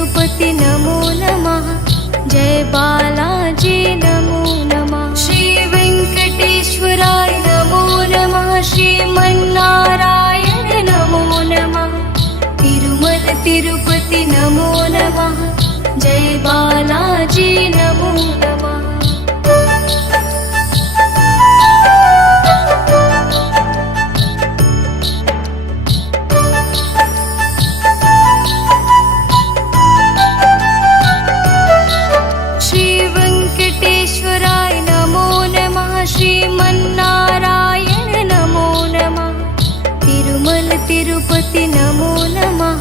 तिरुपति नमो नमः। जय बालाजी नमो नमः। श्री वेंकटेश्वराय नमो नमः। श्रीमन्नारायण नमो नमः। तिरुमल तिरुपति नमो नमः। जय बालाजी नमो नमः। श्री वेंकटेश्वराय नमो नमः। श्रीमन्नारायण नमो नमः। तिरुमल तिरुपति नमो नमः।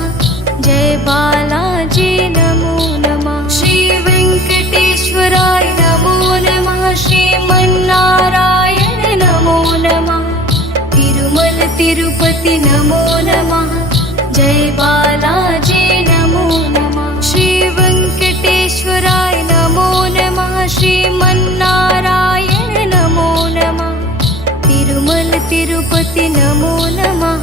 जय बालाजी नमो नमः। श्री वेंकटेश्वराय नमो नमः। श्रीमन्नारायण नमो नमः। तिरुमल तिरुपति नमो नमः। जय बालाजी नमो नमः। श्री वेंकटेश्वराय नमो नमः। श्रीमन्नारायण नमो नमः। तिरुमल तिरुपति नमो नमः।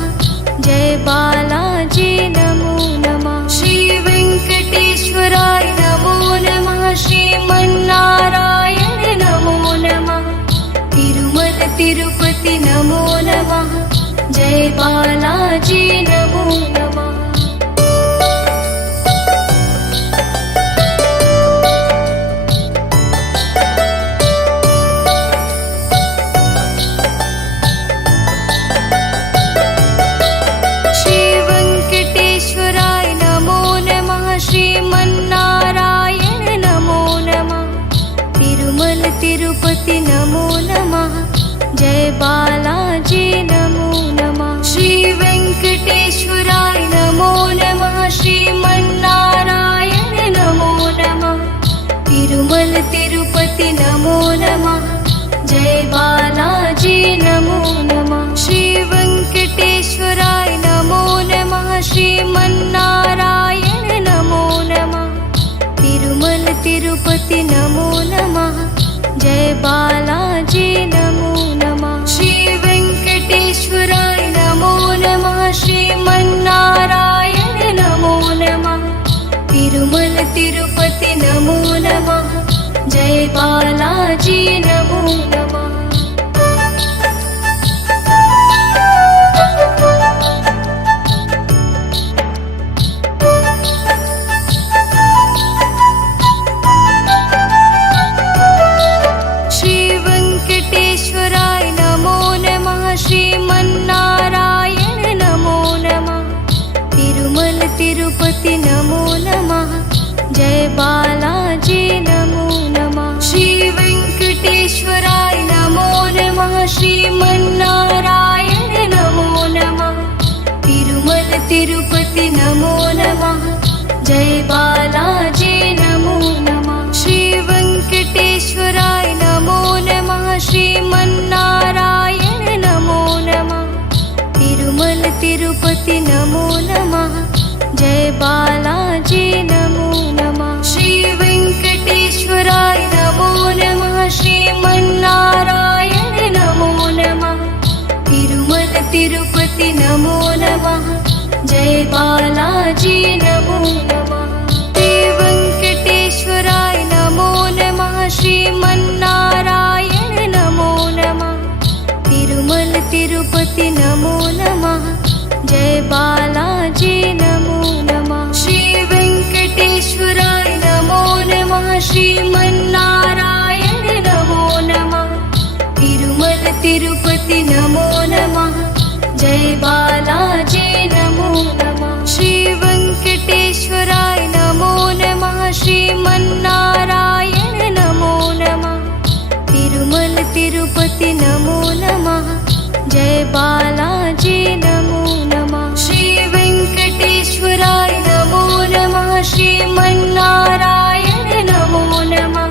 जय बालाजी नमो नमः। श्री वेंकटेश्वराय नमो नमः। श्रीमन्नारायण नमो नमः। तिरुमल तिरुपति नमो नमः। जय बालाजी नमो नमः। श्री वेंकटेश्वराय नमो नमः। श्रीमन्नारायण नमो नमः। तिरुमल तिरुपति नमो नमः। जय बालाजी नमो नमः। श्री वेंकटेश्वराय नमो नमः। श्रीमन्नारायण नमो नमः। तिरुमल तिरुपति नमो नमः। जय बालाजी नमो नमः। श्री वेंकटेश्वराय नमो नमः। श्रीमन्नारायण नमो नमः। तिरुमल तिरुपति नमो नमः। जय बालाजी नमो नमः। श्री वेंकटेश्वराय नमो नमः। श्रीमन्नारायण नमो नमः। तिरुमल तिरुपति नमो नमः। जय बालाजी नमो नमः। श्री वेंकटेश्वराय नमो नमः। श्रीमन्नारायण नमो नमः। तिरुमल तिरुपति नमो नमः। जय बालाजी नमो नमः। श्री वेंकटेश्वराय नमो नमः। श्रीमन्नारायण नमो नमः। तिरुमल तिरुपति नमो नमः। जय बालाजी नमो नमः। श्री वेंकटेश्वराय नमो नमः। श्रीमन्नारायण नमो नमः। तिरुमल तिरुपति नमो नमः। जय बालाजी नमो नमः। श्री वेंकटेश्वराय नमो नमः। श्रीमन्नारायण नमो नमः। तिरुमल तिरुपति नमो नमः। जय बालाजी नमो नमः। श्री वेंकटेश्वराय नमो नमः। श्रीमन्नारायण नमो नमः। तिरुमल तिरुपति नमो नमः। जय बालाजी नमो नमः। श्री वेंकटेश्वराय नमो नमः। श्रीमन्नारायण नमो नमः। तिरुमल तिरुपति नमो नमः। जय बालाजी नमो नमः। श्री वेंकटेश्वराय नमो नमः। श्रीमन्नारायण नमो नमः। तिरुमल तिरुपति नमो नमः। जय बालाजी नमो नमः। श्री वेंकटेश्वराय नमो नमः। श्रीमन्नारायण नमो नमः।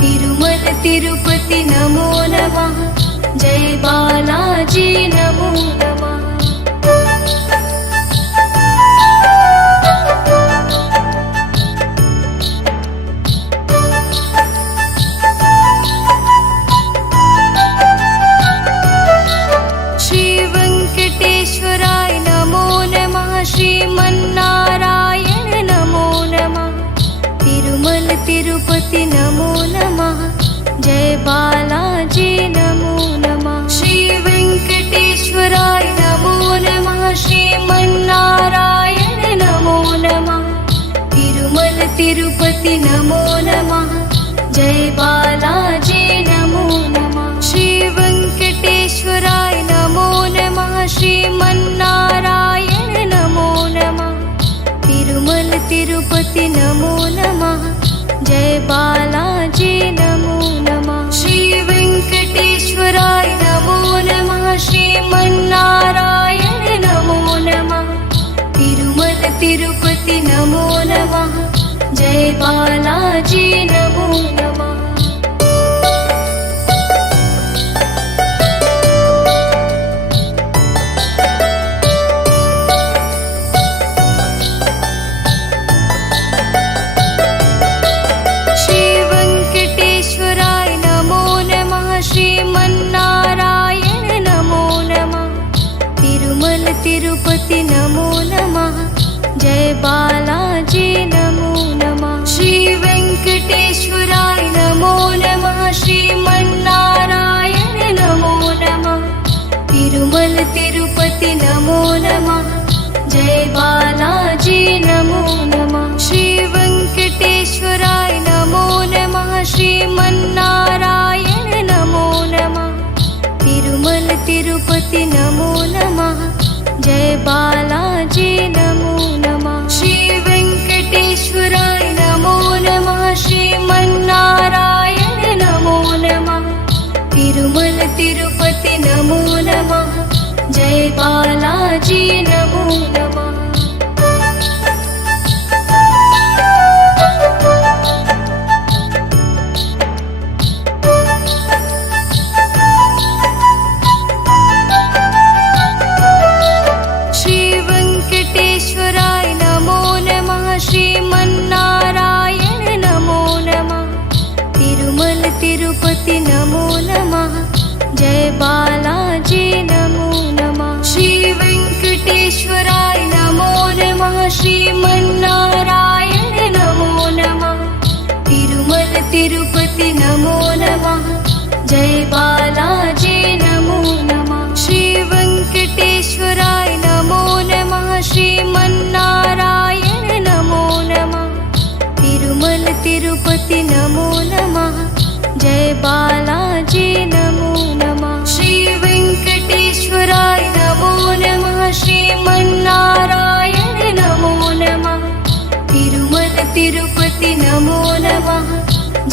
तिरुमल तिरुपति नमो नमः। जय बालाजी नमो नमः। तिरुपति नमो नमः। जय बालाजी नमो नमः। श्री वेंकटेश्वराय नमो नमः। श्रीमन्नारायण नमो नमः। तिरुमल तिरुपति नमो नमः। जय बालाजी नमो नमः। श्री वेंकटेश्वराय नमो नमः। श्रीमन्नारायण नमो नमः। तिरुमल तिरुपति नमो नमः। जय बालाजी नमो नमः। श्री वेंकटेश्वराय नमो नमः। श्रीमन्नारायण नमो नमः। तिरुमल तिरुपति नमो नमः। जय बालाजी नमो नमः। श्री वेंकटेश्वराय नमो नमः। श्रीमन्नारायण नमो नमः। तिरुमल तिरुपति नमो नमः। जय बालाजी नमो नमः। श्री वेंकटेश्वराय नमो नमः। श्रीमन्नारायण नमो नमः। तिरुमल तिरुपति नमो नमः। जय बालाजी नमो नमः। श्री वेंकटेश्वराय नमो नमः। श्रीमन्नारायण नमो नमः। तिरुमल तिरुपति नमो नमः। जय बालाजी नमो नमः। श्री वेंकटेश्वराय नमो नमः। श्रीमन्नारायण नमो नमः। तिरुमल तिरुपति नमो नमः। जय बालाजी नमो नमः। श्री वेंकटेश्वराय नमो नमः। श्रीमन्नारायण नमो नमः। तिरुमल तिरुपति नमो नमः। जय बालाजी नमो नमः। श्री वेंकटेश्वराय नमो नमः। श्रीमन्नारायण नमो नमः। तिरुमल तिरुपति नमो नमः। जय बालाजी नमो नमः। श्री वेंकटेश्वराय नमो नमः। श्रीमन्नारायण नमो नमः। तिरुमल तिरुपति नमो नमः। जय बालाजी नमो नमः। श्री वेंकटेश्वराय नमो नमः। श्रीमन्नारायण नमो नमः। तिरुमल तिरुपति नमो नमः।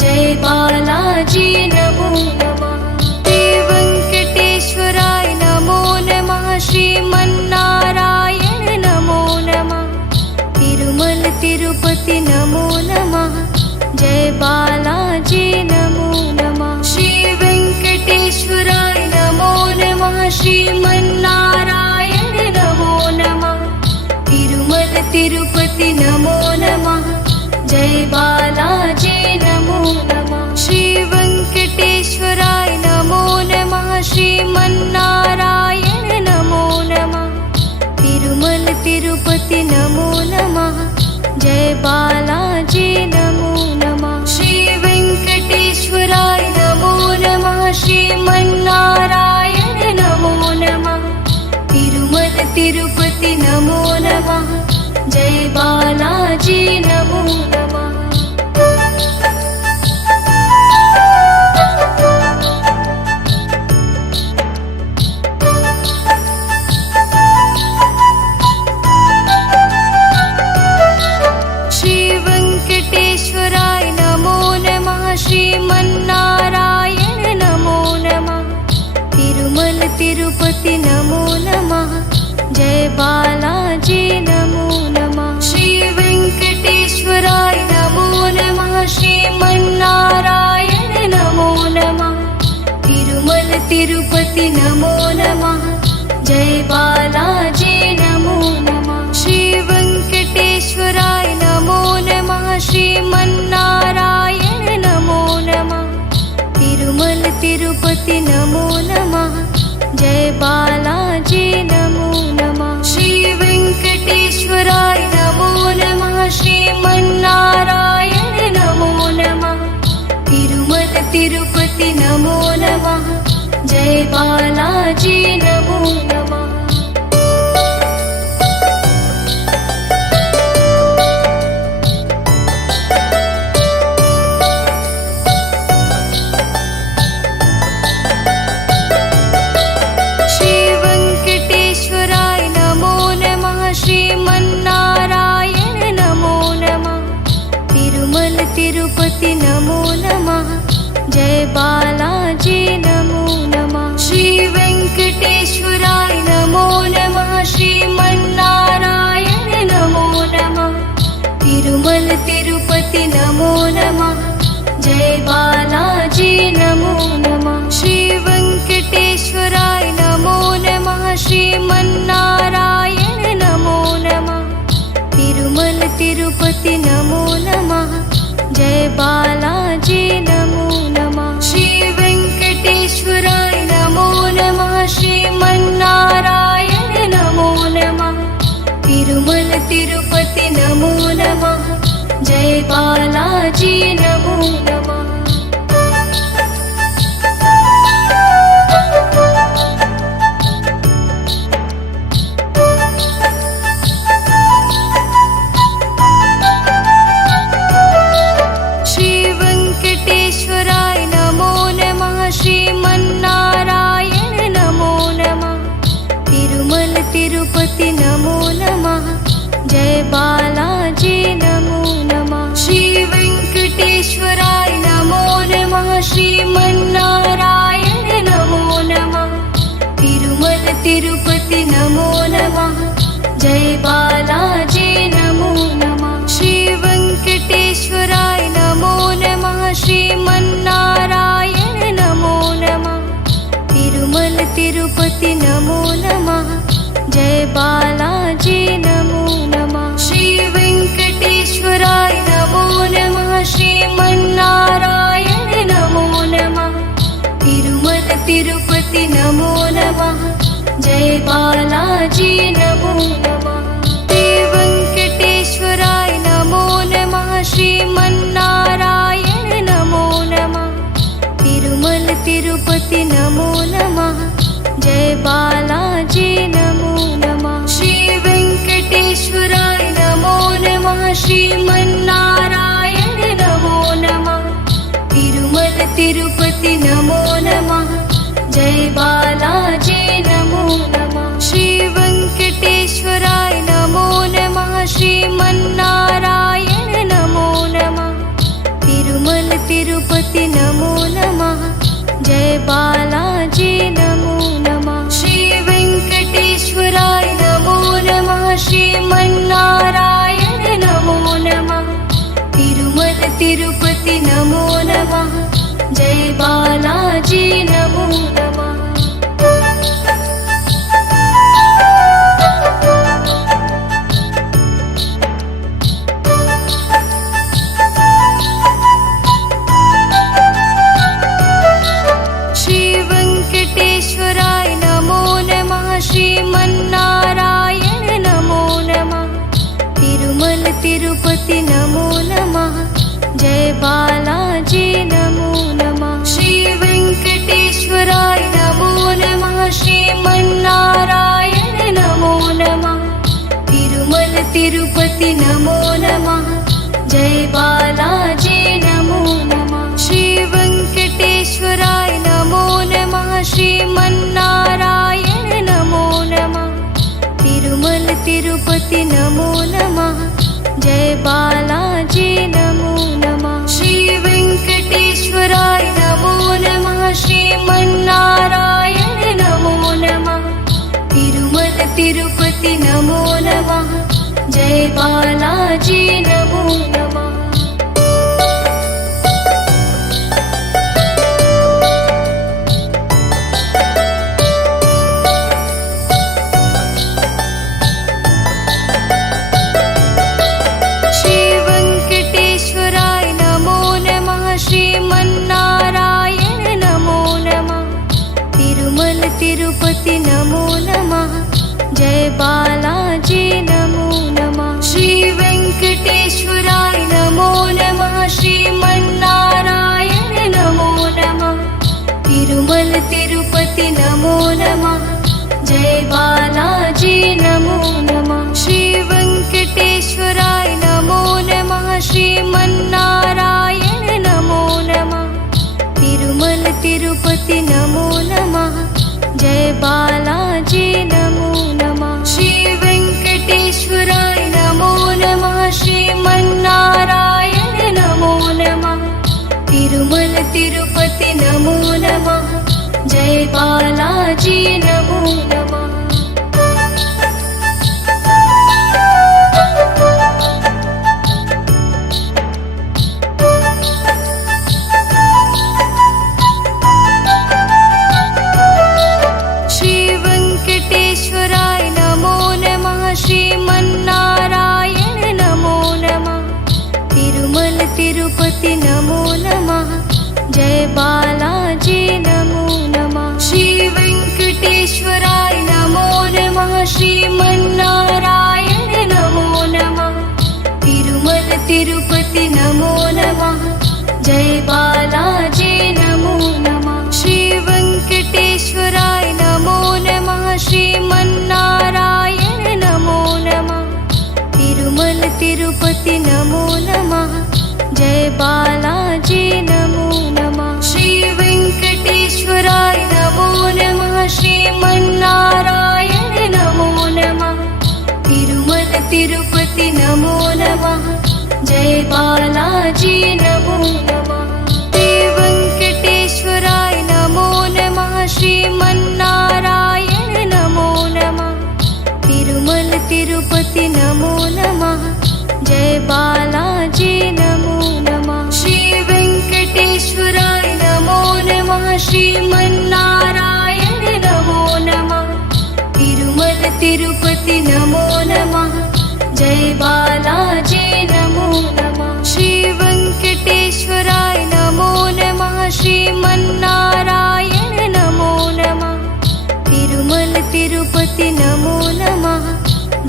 जय बालाजी नमो नमः। श्री वेंकटेश्वराय नमो नमः। श्रीमन्नारायण नमो नमः। तिरुमल तिरुपति नमो नमः। जय बालाजी नमो नमः। श्री वेंकटेश्वराय नमो नमः। श्रीमन्नारायण नमो नमः। तिरुमल तिरुपति नमो नमः। जय बालाजी नमो नमः। श्री वेंकटेश्वराय नमो नमः। श्रीमन्नारायण नमो नमः। तिरुमल तिरुपति नमो नमः। जय बालाजी नमो नमः। श्री वेंकटेश्वराय नमो नमः। श्रीमन्नारायण नमो नमः। तिरुमल तिरुपति नमो नमः। जय बालाजी नमो नमः। श्री वेंकटेश्वराय नमो नमः। श्रीमन्नारायण नमो नमः। तिरुमल तिरुपति नमो नमः। जय बालाजी नमो नमः। श्री वेंकटेश्वराय नमो नमः। श्रीमन्नारायण नमो नमः। तिरुमल तिरुपति नमो नमः। जय बालाजी नमो नमः। श्री वेंकटेश्वराय नमो नमः। श्रीमन्नारायण नमो नमः। तिरुमल तिरुपति नमो नमः। जय बालाजी नमो नमः। श्री वेंकटेश्वराय नमो नमः। श्रीमन्नारायण नमो नमः। जय बालाजी नमो नमः। श्री वेंकटेश्वराय नमो नमः। श्रीमन्नारायण नमो नमः। तिरुमल तिरुपति नमो नमः। जय बालाजी नमो नमः। श्री वेंकटेश्वराय नमो नमः। श्रीमन्नारायण नमो नमः। तिरुमल तिरुपति नमो नमः। जय बालाजी नमो नमः। श्री वेंकटेश्वराय नमो नमः। श्रीमन्नारायण नमो नमः। तिरुमल तिरुपति नमो नमः। जय बालाजी नमो नमः। श्री वेंकटेश्वराय नमो नमः। श्रीमन्नारायण नमो नमः। तिरुमल तिरुपति नमो नमः। जय बालाजी नमो नमः। श्री वेंकटेश्वराय नमो नमः। श्रीमन्नारायण नमो नमः। तिरुमल तिरुपति नमो नमः। जय बालाजी नमो नमः। श्री वेंकटेश्वराय नमो नमः। श्रीमन्नारायण नमो नमः। तिरुमल तिरुपति नमो नमः। जय बालाजी नमो नमः। श्री वेंकटेश्वराय नमो नमः। श्रीमन्नारायण नमो नमः। तिरुमल तिरुपति नमो नमः। जय बालाजी नमो नमः। श्री वेंकटेश्वराय नमो नमः। श्रीमन्नारायण नमो नमः। तिरुमल तिरुपति नमो नमः। जय बालाजी नमो नमः। श्री वेंकटेश्वराय नमो नमः। श्रीमन्नारायण नमो नमः। तिरुमल तिरुपति नमो नमः। जय बालाजी नमो नमः। श्री वेंकटेश्वराय नमो नमः। श्रीमन्नारायण नमो नमः। तिरुमल तिरुपति नमो नमः। जय बालाजी नमो नमः। श्री वेंकटेश्वराय नमो नमः। श्रीमन्नारायण नमो नमः। तिरुमल तिरुपति नमो नमः। जय बालाजी नमो नमः। श्री वेंकटेश्वराय नमो नमः। श्रीमन्नारायण नमो नमः। तिरुमल तिरुपति नमो नमः। जय बालाजी नमो नमः। श्री वेंकटेश्वराय नमो नमः। श्रीमन्नारायण नमो नमः। तिरुमल तिरुपति नमो नमः। जय बालाजी नमो नमः। श्री वेंकटेश्वराय नमो नमः। श्रीमन्नारायण नमो नमः। तिरुमल तिरुपति नमो नमः। जय बालाजी नमो नमः। श्री वेंकटेश्वराय नमो नमः। श्रीमन्नारायण नमो नमः। तिरुमल तिरुपति नमो नमः। जय बालाजी नमो नमः। श्री वेंकटेश्वराय नमो नमः। श्रीमन्नारायण नमो नमः। तिरुमल तिरुपति नमो नमः। जय बालाजी नमो नमः। श्री वेंकटेश्वराय नमो नमः। श्रीमन्नारायण नमो नमः। तिरुमल तिरुपति नमो नमः। जय बालाजी नमो नमः। श्री वेंकटेश्वराय नमो तिरुपति नमो नमः। जय बालाजी नमो नमः। श्री वेंकटेश्वराय नमो नमः। श्रीमन्नारायण नमो नमः। तिरुमल तिरुपति नमो नमः। जय बालाजी नमो नमः। श्री वेंकटेश्वराय नमो नमः। श्रीमन्नारायण नमो नमः। तिरुमल तिरुपति नमो नमः। जय बालाजी नमो नमः। श्री वेंकटेश्वराय नमो नमः। श्रीमन्नारायण नमो नमः। तिरुमल तिरुपति नमो नमः। जय बालाजी नमो नमः। श्री वेंकटेश्वराय नमो नमः। श्रीमन्नारायण नमो नमः। तिरुमल तिरुपति नमो नमः। जय बालाजी नमो नमः। श्री वेंकटेश्वराय नमो नमः। श्रीमन्नारायण नमो नमः। तिरुमल तिरुपति नमो नमः। जय बालाजी नमो नमः। श्री वेंकटेश्वराय नमो नमः। श्रीमन्नारायण नमो नमः। तिरुमल तिरुपति नमो नमः।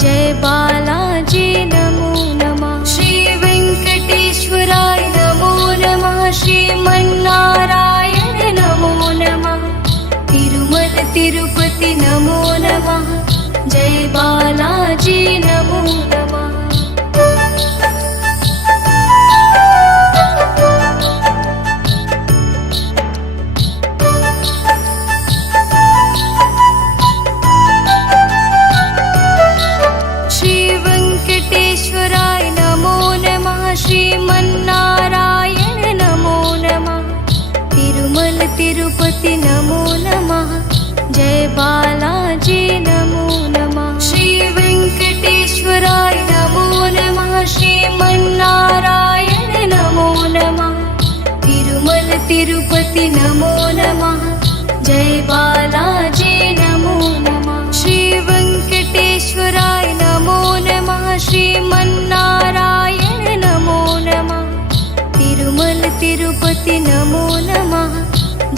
जय बालाजी नमो नमः। श्री वेंकटेश्वराय नमो नमः। श्रीमन्नारायण नमो नमः। तिरुमल तिरुपति नमो नमः। जय बालाजी नमो नमः। श्री वेंकटेश्वराय नमो नमः। श्रीमन्नारायण नमो नमः। तिरुमल तिरुपति नमो नमः। जय बालाजी नमो नमः। श्री वेंकटेश्वराय नमो नमः। श्रीमन्नारायण नमो नमः। तिरुमल तिरुपति नमो नमः। जय बालाजी नमो नमः। श्री वेंकटेश्वराय नमो नमः। श्रीमन्नारायण नमो नमः। तिरुमल तिरुपति नमो नमः।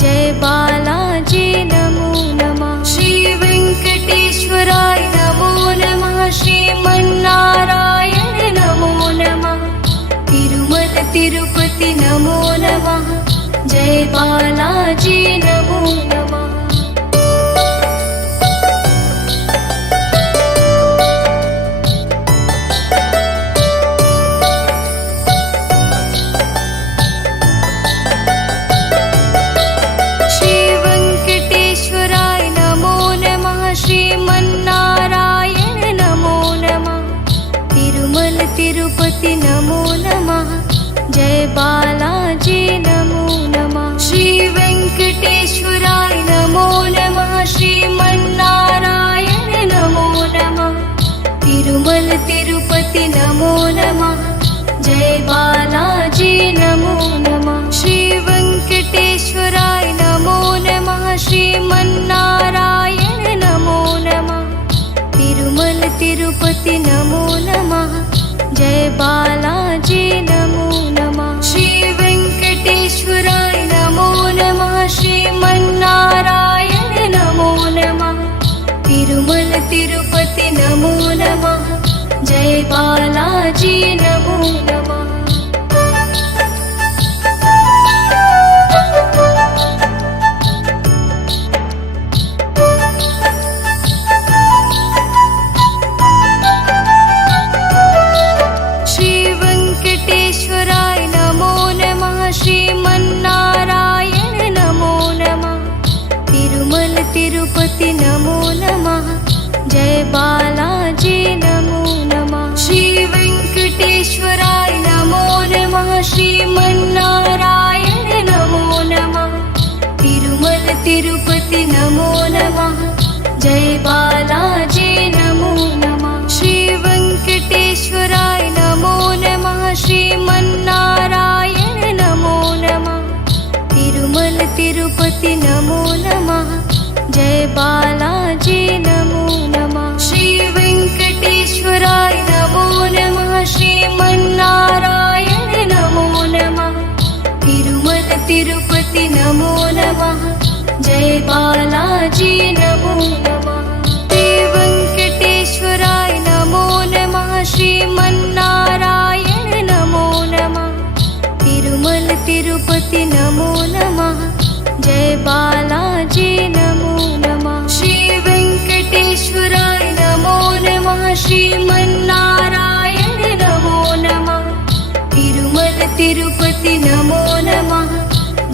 जय बालाजी नमो नमः। श्री वेंकटेश्वराय नमो नमः। श्रीमन्नारायण नमो नमः। तिरुमल तिरुपति नमो नमः। जय बालाजी नमो नमः। श्री वेंकटेश्वराय नमो नमः। श्रीमन्नारायण नमो नमः। तिरुमल तिरुपति नमो नमः। जय बालाजी नमो नमः। श्री वेंकटेश्वराय नमो नमः। श्रीमन्नारायण नमो नमः। तिरुमल तिरुपति नमो नमः। जय बालाजी नमो नमः। श्री वेंकटेश्वराय नमो नमः। श्रीमन्नारायण नमो नमः। तिरुमल तिरुपति नमो नमः। जय बालाजी नमो नमः। श्री वेंकटेश्वराय नमो नमः। श्रीमन्नारायण नमो नमः। तिरुमल तिरुपति नमो नमः। जय बालाजी नमो नमः। श्री वेंकटेश्वराय नमो नमः। श्रीमन्नारायण नमो नमः। तिरुमल तिरुपति नमो नमः। जय बालाजी नमो नमः। श्री वेंकटेश्वराय नमो नमः। श्रीमन्नारायण नमो नमः। तिरुमल तिरुपति नमो नमः। जय बालाजी नमो नमः। श्री वेंकटेश्वराय नमो नमः। श्रीमन्नारायण नमो नमः। तिरुमल तिरुपति नमो नमः। जय बालाजी नमो नमः। श्री वेंकटेश्वराय नमो नमः। श्रीमन्नारायण नमो नमः। जय बालाजी नमो नमः। श्री वेंकटेश्वराय नमो नमः। श्रीमन्नारायण नमो नमः। तिरुमल तिरुपति नमो नमः। जय बालाजी नमो नमः। श्री वेंकटेश्वराय नमो नमः। श्रीमन्नारायण नमो नमः। तिरुमल तिरुपति नमो नमः।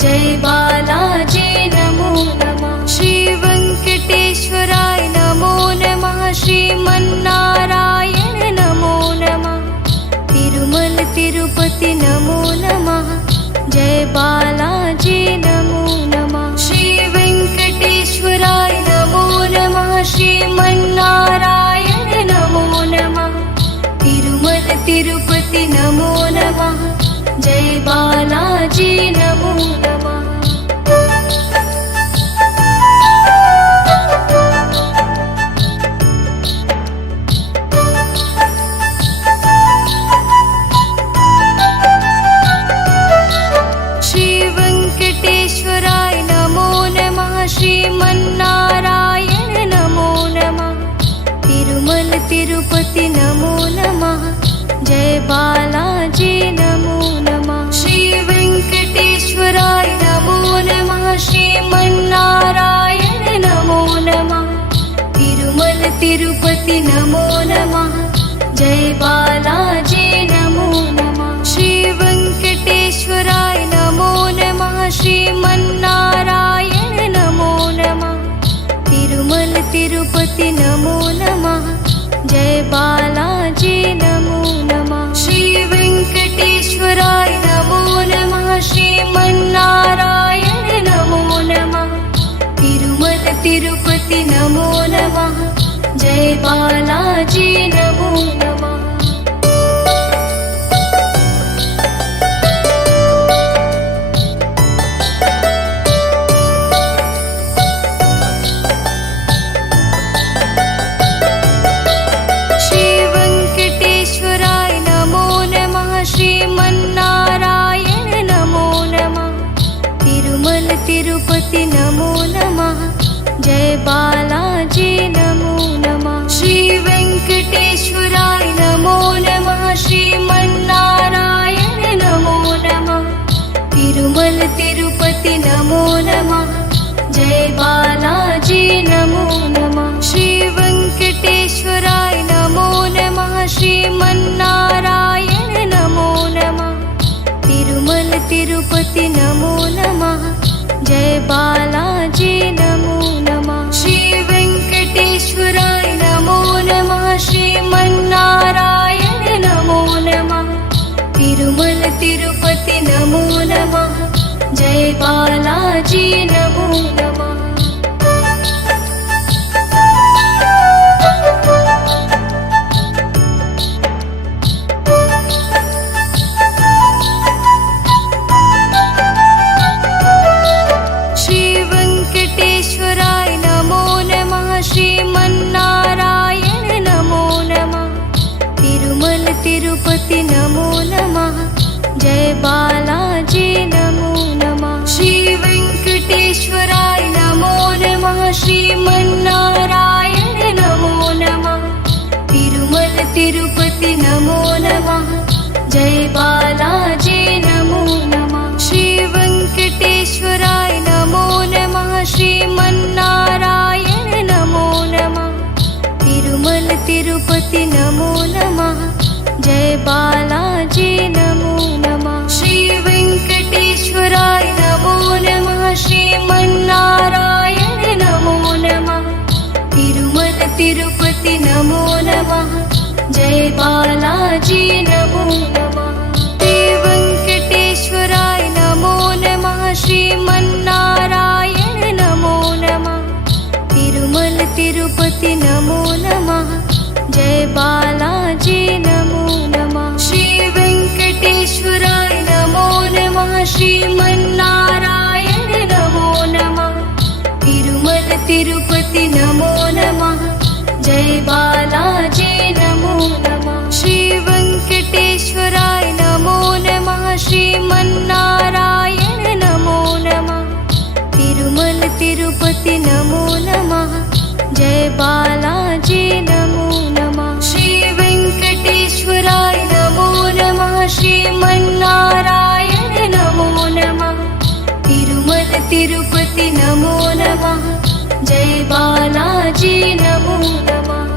जय बालाजी नमो नमः। श्री वेंकटेश्वराय नमो नमः। श्रीमन्नारायण नमो नमः। तिरुमल तिरुपति नमो नमः। जय बालाजी नमो नमः। श्री वेंकटेश्वराय नमो नमः। श्रीमन्नारायण नमो नमः। तिरुमल तिरुपति नमो नमः। जय बालाजी नमो नमः। श्री वेंकटेश्वराय नमो नमः। श्रीमन्नारायण नमो नमः। तिरुमल तिरुपति नमो नमः। जय बालाजी नमो नमः। श्री वेंकटेश्वराय नमो नमः। श्रीमन्नारायण नमो नमः। तिरुमल तिरुपति नमो नमः। जय बालाजी नमो नमः। श्री वेंकटेश्वराय नमो नमः। श्रीमन्नारायण नमो नमः। तिरुमल तिरुपति नमो नमः। जय बालाजी नमो नमः। श्री वेंकटेश्वराय नमो नमः। श्रीमन्नारायण नमो नमः। तिरुमल तिरुपति नमो नमः। जय बालाजी नमो नमः। श्री वेंकटेश्वराय नमो नमः। श्रीमन्नारायण नमो नमः। तिरुमल तिरुपति नमो नमः। जय बालाजी नमो नमः। श्री वेंकटेश्वराय नमो नमः। श्रीमन्नारायण नमो नमः। तिरुमल तिरुपति नमो नमः। जय बालाजी नमो नमः। श्री वेंकटेश्वराय नमो नमः। श्रीमन्नारायण नमो नमः। तिरुमल तिरुपति नमो नमः। जय बालाजी नमो नमः। श्री वेंकटेश्वराय नमो नमः। श्रीमन्नारायण नमो नमः। तिरुमल तिरुपति नमो नमः। जय बालाजी नमो नमः। श्री वेंकटेश्वराय नमो नमः। श्रीमन्नारायण नमो नमः। तिरुमल तिरुपति नमो नमः। जय बालाजी नमो नमः। श्री वेंकटेश्वराय नमो नमः। श्रीमन्नारायण नमो नमः। तिरुमल तिरुपति नमो नमः। जय बालाजी नमो नमः। श्री वेंकटेश्वराय नमो नमः। श्रीमन्नारायण नमो नमः। तिरुमल तिरुपति नमो नमः। जय बालाजी नमो नमः। श्री वेंकटेश्वराय नमो नमः। श्रीमन्नारायण नमो नमः। तिरुमल तिरुपति नमो नमः। जय बालाजी नमो नमः। श्री वेंकटेश्वराय नमो नमः। श्रीमन्नारायण नमो नमः। तिरुमल तिरुपति नमो नमः। जय बालाजी नमो नमः। श्री वेंकटेश्वराय नमो नमः। श्रीमन्नारायण नमो नमः। तिरुमल तिरुपति नमो नमः। जय बालाजी नमो नमः। श्री वेंकटेश्वराय नमो नमः। श्रीमन्नारायण नमो नमः। तिरुमल तिरुपति नमो नमः जय बालाजी नमो नमः।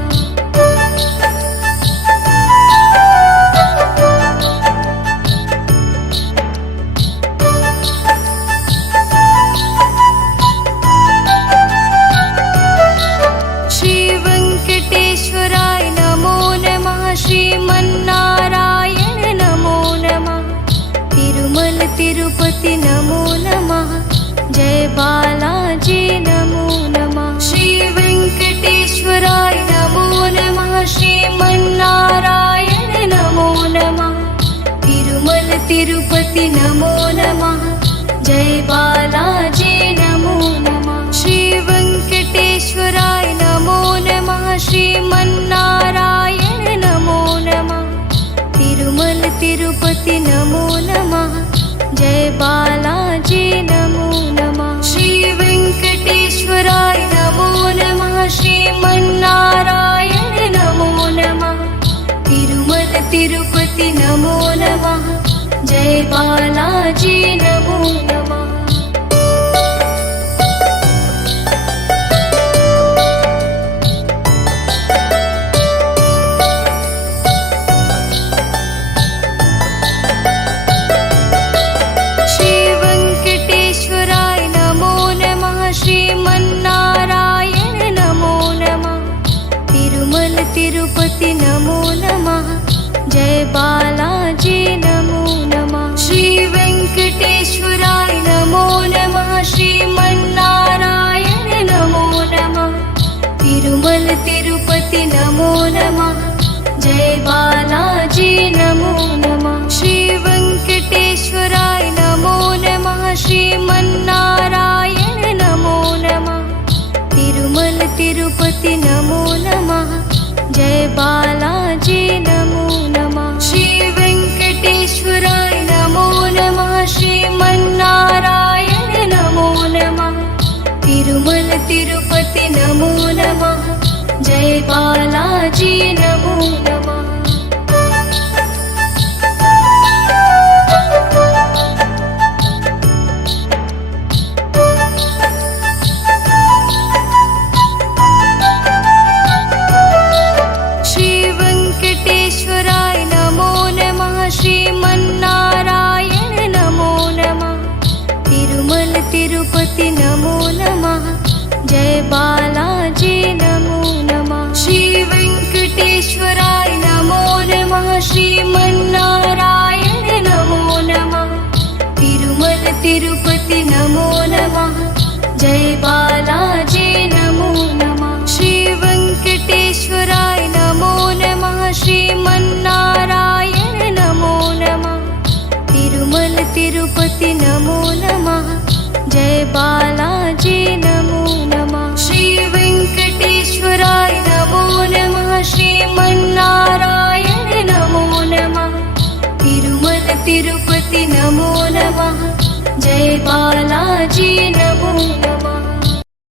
श्री वेंकटेश्वराय नमो नमः श्रीमन्नारायण नमो नमः तिरुमल तिरुपति नमो नमः जय बालाजी नमो नमः। श्री वेंकटेश्वराय नमो नमः श्रीमन्नारायण नमो नमः तिरुमल तिरुपति नमो नमः जय बालाजी नमो नमः। श्री वेंकटेश्वराय नमो नमः श्रीमन्नारायण नमो नमः तिरुमल तिरुपति नमो नमः जय बालाजी नमो नमः। श्री वेंकटेश्वराय नमो नमः श्रीमन्नारायण नमो नमः तिरुमल तिरुपति नमो नमः जय बालाजी नमो नमः। श्री वेंकटेश्वराय नमो नमः श्रीमन्नारायण नमो नमः तिरुमल तिरुपति नमो नमः जय बालाजी नमो नमः। श्री वेंकटेश्वराय नमो नमः श्रीमन्नारायण नमो नमः तिरुमल तिरुपति नमो नमः जय बालाजी नमो नमः। श्री वेंकटेश्वराय नमो नमः श्रीमन्नारायण नमो नमः तिरुमल तिरुपति नमो नमः जय बालाजी नमो नमः। श्री वेंकटेश्वराय नमो नमः श्रीमन्नारायण नमो नमः तिरुमल तिरुपति नमो नमः जय बालाजी नमो नमः। श्री वेंकटेश्वराय नमो नमः श्रीमन्नारायण नमो नमः तिरुमल तिरुपति नमो नमः जय बालाजी नमो नमः। श्री वेंकटेश्वराय नमो नमः श्रीमन्नारायण नमो नमः तिरुमल तिरुपति नमो नमः जय बालाजी नमो नमः। श्री वेंकटेश्वराय नमो नमः श्रीमन्नारायण नमो नमः तिरुमल तिरुपति नमो नमः जय बालाजी नमो नमः। श्री वेंकटेश्वराय नमो नमः श्रीमन्नारायण नमो नमः तिरुमल तिरुपति नमो नमः जय बालाजी नमो नमः।